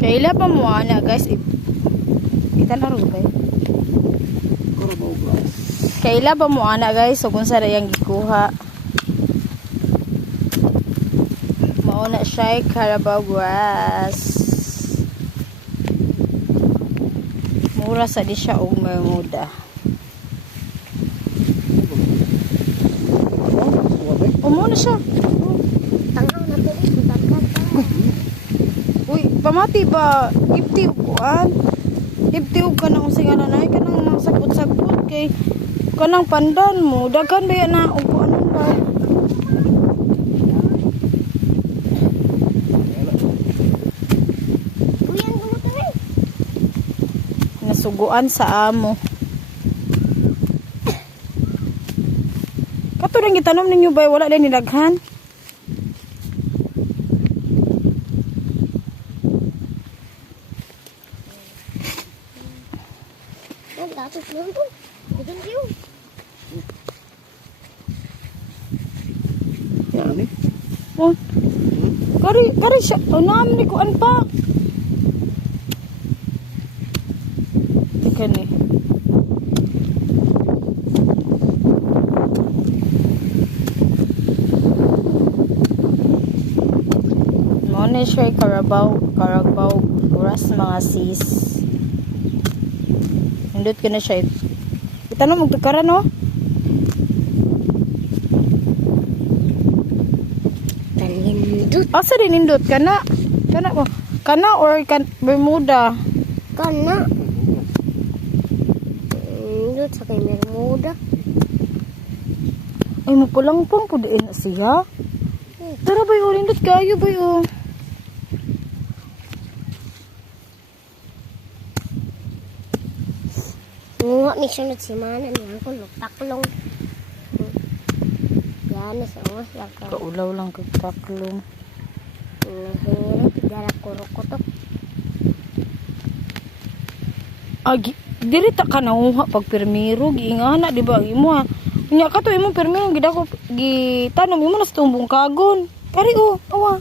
Kaila pa mo ana guys. Itan aro ba? Carabao grass. Kaila pa mo ana guys, so kung sa yang gikuha. Mao na siya Carabao grass. Mura sa di siya og Bermuda. Umo na siya. Tangaw na to ito. Uy, pamati ba? Ipti upuan. Ipti ka na kung singalan ay ka nang mga sagbot-sagbot kay kanang pandan mo. Daghan ba yan na upuan mo ba? Uyan mo to rin. Nasuguan sa amo. Kato nang gitanom ninyo ba? Wala din nilaghan? Dapat lang to. Bikin yun. Yan ni. Oh. Kari siya. Naam ni kuan pa. Teka ni. Muna siya Carabao grass mga sis. Nindot ka na siya. Itanong magtagkaran no? Talindot. Asa din nindot ka na? Kana mo? Kana or Bermuda? Kana. Talindot sa kay Bermuda. Ay mapulang pang pudiin na siya. Tara ba yun? Nindot kayo ba yun? Ngunga ni siya nagsimana niya ko luktaklong. Yan na sa mga siya ko. Kaulaw lang kagtaklong. Nahirap dala kurukotok. Diri ta ka nauha pag permiro. Giingana di ba? Imo ha. Nya ka to imo permiro. Gida ko gitanom. Imo na sa tumbong kagon. Kari o. Awa.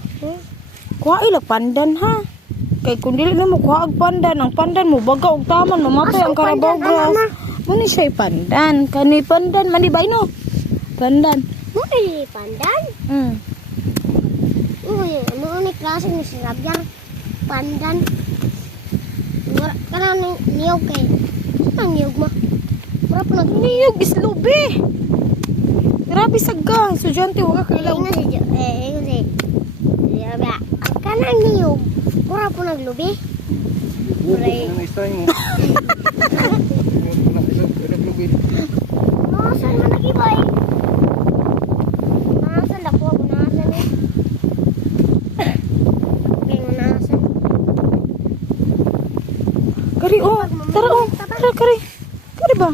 Kuha ilag pandan ha. Kay kung dili na mo kuha og pandan, ang pandan mo baga og taman mamatay ang Carabao grass. Muni siya pandan, kani pandan man di ba ino? Pandan. Mo ni pandan. Uy, ano ni klase ni sinabyang pandan. Wala kana ni niyog kay. Ang niyog mo. Wala pa Niyog islubi. Grabe sagga, estudyante wa ka kailaw. kasi ba? Ang kanang niyog. Wala po naglubi. Buray. Ang istay mo. Nasaan man nagibay? Nasaan ako? Nasaan eh? Okay, nasaan? Kari o, tara o, tara kari. Kari ba?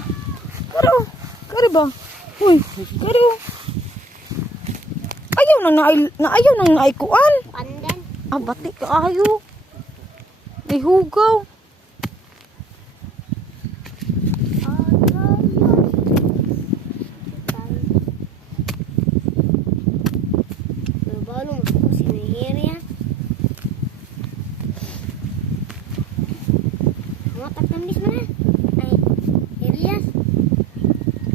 Tara o, kari ba? Uy, kari o. Ayaw nang naikuan. Pandan. Ah, bati ka ayo. Dihugaw. Balong ako si Nigeria. Matak tamis mana? Ay, Elias.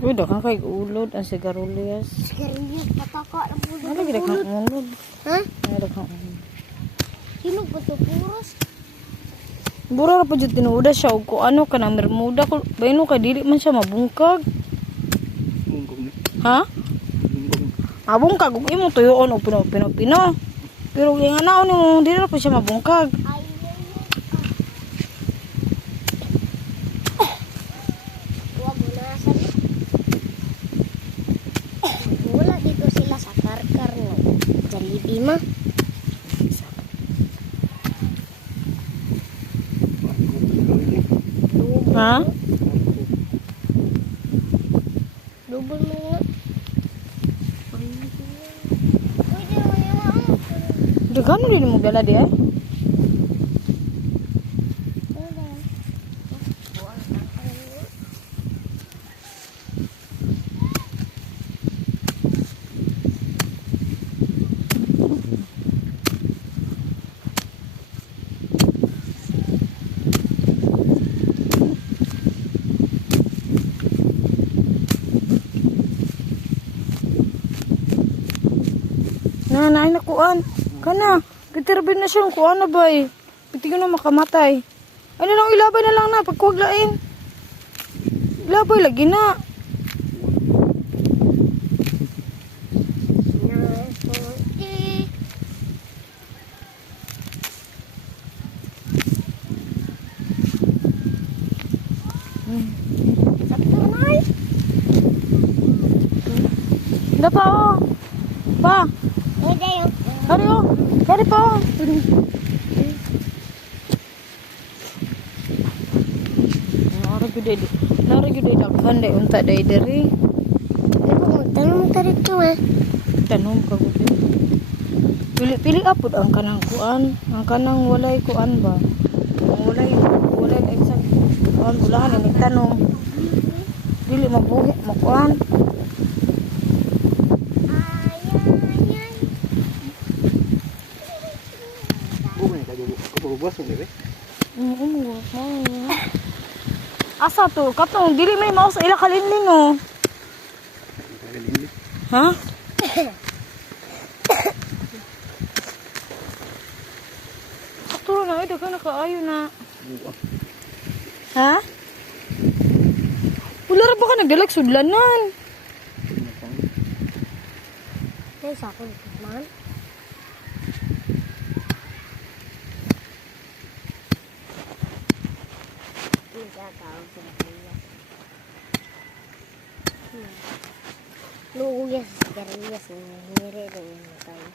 Uy, dakan kay ulod ang sigarilyas. Sigarilyas pataka na po. Ano gila kang ulod? Ha? Ano kang ulod? Sino ba ito puros? Bura ra pa jud tinuoda siya og kung ano kanang Bermuda ko bayno kay dili man siya mabungkag. Bungkog ni. Ha? Bungkog. Mabungkag ug imong tuyoon og pino. Pero yung anaon mo dili ra pa siya mabungkag. Ay, huwag mo nasan. Wala dito sila sa karkar no. Jollibee ma. Ha? Double mo nga. Daghan din mo dala di ay. kuan. Kana, giturbin na siyang kuan na ba eh. Piti ko na makamatay. Ano lang, ilabay na lang na, pagkuwaglain. Ilabay lagi na. Hindi pa oh. Pa. Hari oh. Hari pa oh. Nara gede daghan day unta day diri. Tanong ka dito Tanom ka gud. Pili apod ang kanang kuan, ang kanang walay kuan ba. Ang walay exact kuan bulahan ni tanom. Dili mabuhi mo kuan. Bumay ka dulu. Kapag mo dire. Asa to? Katong dili may mao sa ila kalinling oh. Kagalindi. Ha? Katuro na ida ka nakaayo na. Ha? Wala ra ba ka nagdalag sudlanan? Ay, sa akin, man. Luya sa sigarilyas, nangyari rin yung tayo.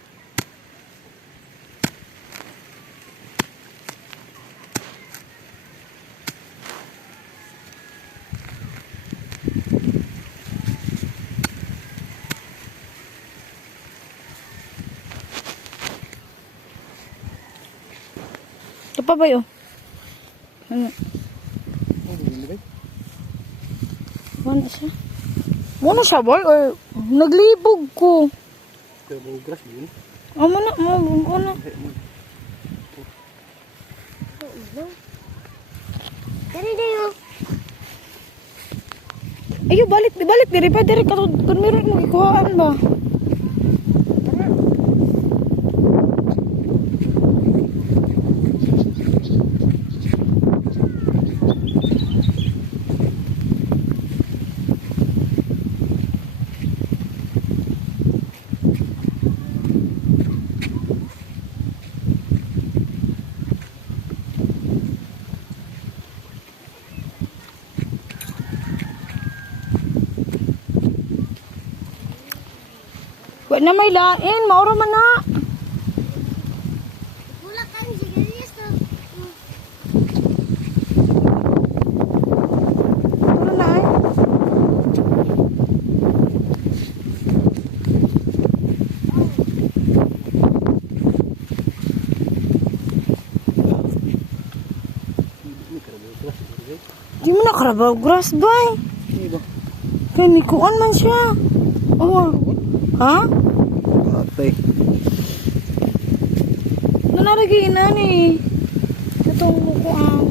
Ito pa ba yun? Ano? Ano siya? Ano siya boy? Or naglibog ko? Kapag grass yun. Amo na, amo na. Dari dayo. Ayo balik diri pa diri ka kun meron mo gikuhaan ba? Wa na may lain, mauro man na. Wala ka rin sigarilyas to. Mauro na ay. Di mo na karabaw grass bay. Ini ba? Kay may kuan man siya. Oh. Ha? Atay. Nanaragi na ni. Itong kuan.